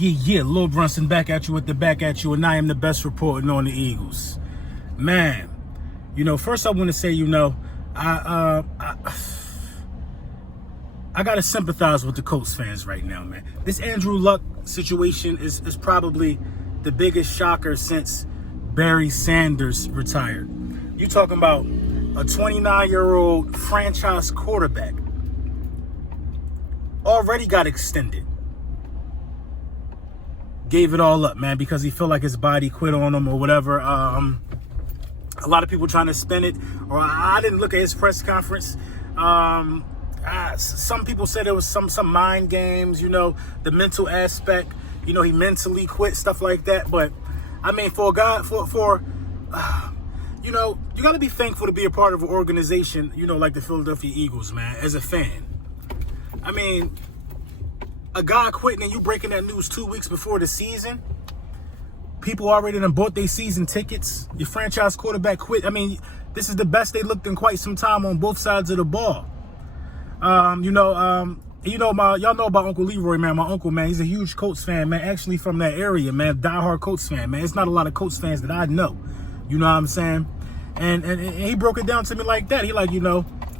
Yeah. Lil Brunson back at you with the back at you, and I am the best reporting on the Eagles. Man, first I want to say, I gotta sympathize with the Colts fans right now, man. This Andrew Luck situation is probably the biggest shocker since Barry Sanders retired. You talking about a 29-year-old franchise quarterback already got extended. Gave it all up, man, because he felt like his body quit on him or whatever. A lot of people trying to spin it, or I didn't look at his press conference. Some people said it was some mind games, the mental aspect. He mentally quit, stuff like that. But I mean, you got to be thankful to be a part of an organization, like the Philadelphia Eagles, man, as a fan. I mean, a guy quitting and you breaking that news 2 weeks before the season. People already done bought their season tickets. Your franchise quarterback quit. I mean, this is the best they looked in quite some time on both sides of the ball. Y'all know about Uncle Leroy, man. My uncle, man, he's a huge Colts fan, man. Actually from that area, man. Diehard Colts fan, man. It's not a lot of Colts fans that I know. You know what I'm saying? And he broke it down to me like that. He like,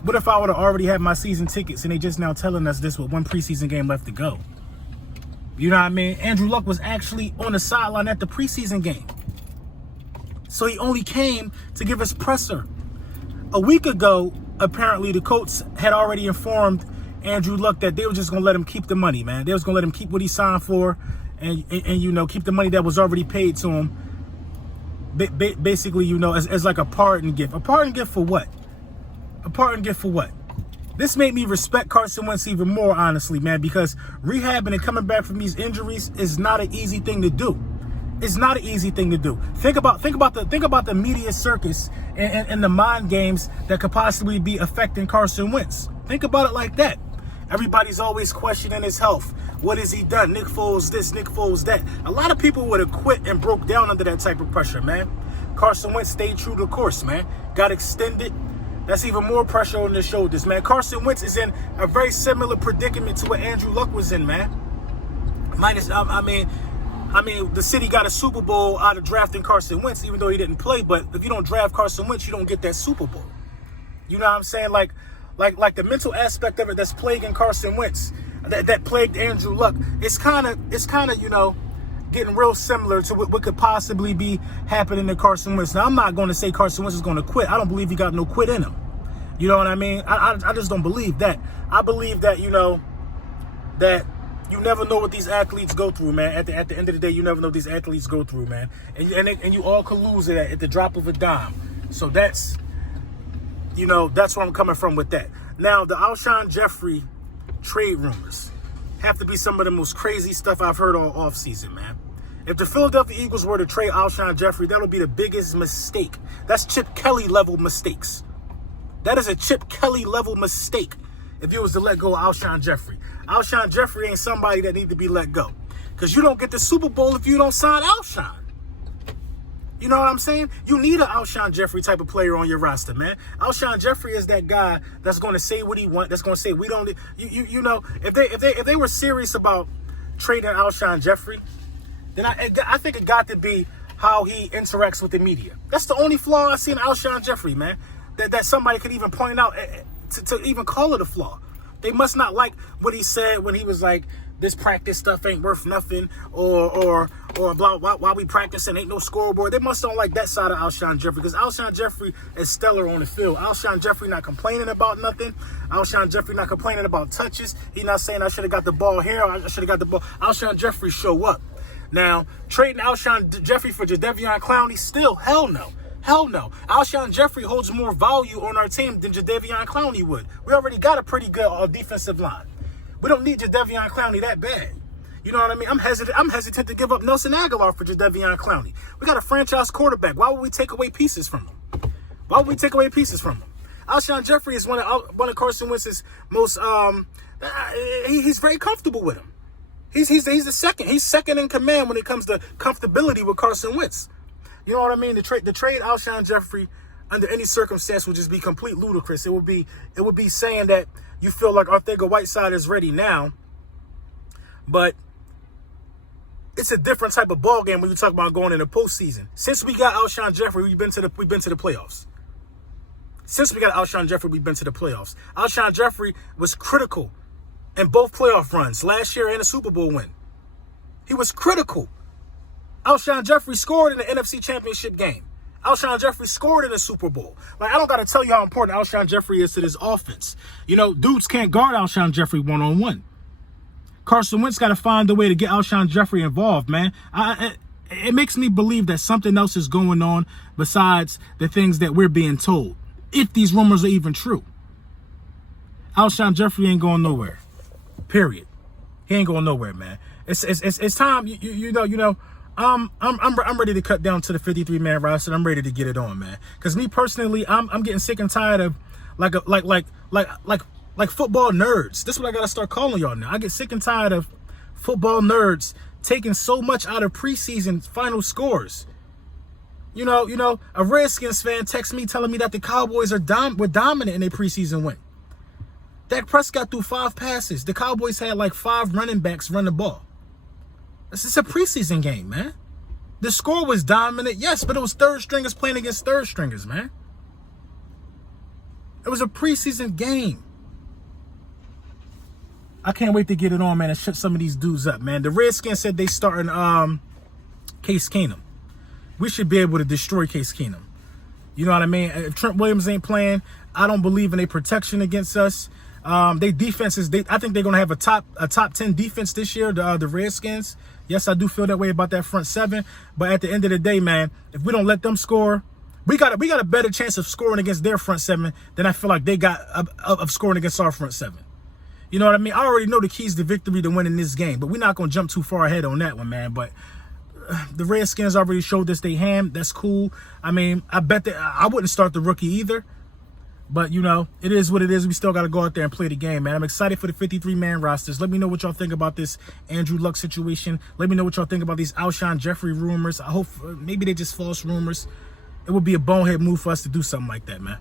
what if I would have already had my season tickets and they just now telling us this with one preseason game left to go? You know what I mean? Andrew Luck was actually on the sideline at the preseason game. So he only came to give us presser. A week ago, apparently the Colts had already informed Andrew Luck that they were just going to let him keep the money, man. They was going to let him keep what he signed for and keep the money that was already paid to him. Basically, as like a pardon gift. A pardon gift for what? A pardon gift for what? This made me respect Carson Wentz even more, honestly, man, because rehabbing and coming back from these injuries is not an easy thing to do. It's not an easy thing to do. Think about the media circus and the mind games that could possibly be affecting Carson Wentz. Think about it like that. Everybody's always questioning his health. What has he done? Nick Foles this, Nick Foles that. A lot of people would have quit and broke down under that type of pressure, man. Carson Wentz stayed true to the course, man. Got extended. That's even more pressure on the shoulders, man. Carson Wentz is in a very similar predicament to what Andrew Luck was in, man. I mean, the city got a Super Bowl out of drafting Carson Wentz, even though he didn't play. But if you don't draft Carson Wentz, you don't get that Super Bowl. You know what I'm saying? Like the mental aspect of it that's plaguing Carson Wentz, that plagued Andrew Luck. It's kind of getting real similar to what could possibly be happening to Carson Wentz. Now, I'm not going to say Carson Wentz is going to quit. I don't believe he got no quit in him. You know what I mean? I just don't believe that. I believe that, that you never know what these athletes go through, man. At the end of the day, you never know what these athletes go through, man. And you all could lose it at the drop of a dime. So that's where I'm coming from with that. Now, the Alshon Jeffrey trade rumors have to be some of the most crazy stuff I've heard all offseason, man. If the Philadelphia Eagles were to trade Alshon Jeffrey, that would be the biggest mistake. That's Chip Kelly level mistakes. That is a Chip Kelly level mistake if you was to let go of Alshon Jeffrey. Alshon Jeffrey ain't somebody that need to be let go. Because you don't get the Super Bowl if you don't sign Alshon. You know what I'm saying? You need an Alshon Jeffrey type of player on your roster, man. Alshon Jeffrey is that guy that's going to say what he wants. That's going to say we don't. If they were serious about trading Alshon Jeffrey, then I think it got to be how he interacts with the media. That's the only flaw I see in Alshon Jeffrey, man. That somebody could even point out to even call it a flaw. They must not like what he said when he was like, this practice stuff ain't worth nothing, or blah, while we practicing ain't no scoreboard. They must don't like that side of Alshon Jeffrey, because Alshon Jeffrey is stellar on the field. Alshon Jeffrey not complaining about nothing. Alshon Jeffrey not complaining about touches. He not saying I should have got the ball here, or I should have got the ball. Alshon Jeffrey show up. Now, trading Alshon Jeffrey for Jadeveon Clowney, still, hell no. Hell no. Alshon Jeffrey holds more value on our team than Jadeveon Clowney would. We already got a pretty good defensive line. We don't need Jadeveon Clowney that bad. You know what I mean? I'm hesitant to give up Nelson Aguilar for Jadeveon Clowney. We got a franchise quarterback. Why would we take away pieces from him? Alshon Jeffrey is one of Carson Wentz's most. He's very comfortable with him. He's the second. He's second in command when it comes to comfortability with Carson Wentz. You know what I mean? The trade Alshon Jeffrey under any circumstance would just be complete ludicrous. It would be saying that you feel like Arthega Whiteside is ready now, but It's a different type of ball game when you talk about going in the postseason. Since we got Alshon Jeffrey, we've been to the playoffs. Since we got Alshon Jeffrey, we've been to the playoffs. Alshon Jeffrey was critical in both playoff runs last year and a Super Bowl win. He was critical. Alshon Jeffrey scored in the NFC Championship game. Alshon Jeffrey scored in the Super Bowl. Like, I don't got to tell you how important Alshon Jeffrey is to this offense. You know, dudes can't guard Alshon Jeffrey one-on-one. Carson Wentz got to find a way to get Alshon Jeffrey involved, man. It makes me believe that something else is going on besides the things that we're being told, if these rumors are even true. Alshon Jeffrey ain't going nowhere. Period. He ain't going nowhere, man. It's time. You know. I'm ready to cut down to the 53-man roster. I'm ready to get it on, man. Because me personally, I'm getting sick and tired of like football nerds. This is what I gotta start calling y'all now. I get sick and tired of football nerds taking so much out of preseason final scores. You know, a Redskins fan texts me telling me that the Cowboys were dominant in their preseason win. Dak Prescott threw 5 passes. The Cowboys had like 5 running backs run the ball. This is a preseason game, man. The score was dominant, yes, but it was third stringers playing against third stringers, man. It was a preseason game. I can't wait to get it on, man, and shut some of these dudes up, man. The Redskins said they starting Case Keenum. We should be able to destroy Case Keenum. You know what I mean? If Trent Williams ain't playing, I don't believe in a protection against us. They defenses, I think they're gonna have a top 10 defense this year. The Redskins. Yes, I do feel that way about that front 7. But at the end of the day, man, if we don't let them score, we got a better chance of scoring against their front 7 than I feel like they got of scoring against our front 7. You know what I mean? I already know the keys to victory to winning this game, but we're not gonna jump too far ahead on that one, man. But the Redskins already showed us they ham. That's cool. I mean, I bet that I wouldn't start the rookie either. But, you know, it is what it is. We still got to go out there and play the game, man. I'm excited for the 53-man rosters. Let me know what y'all think about this Andrew Luck situation. Let me know what y'all think about these Alshon Jeffrey rumors. I hope maybe they're just false rumors. It would be a bonehead move for us to do something like that, man.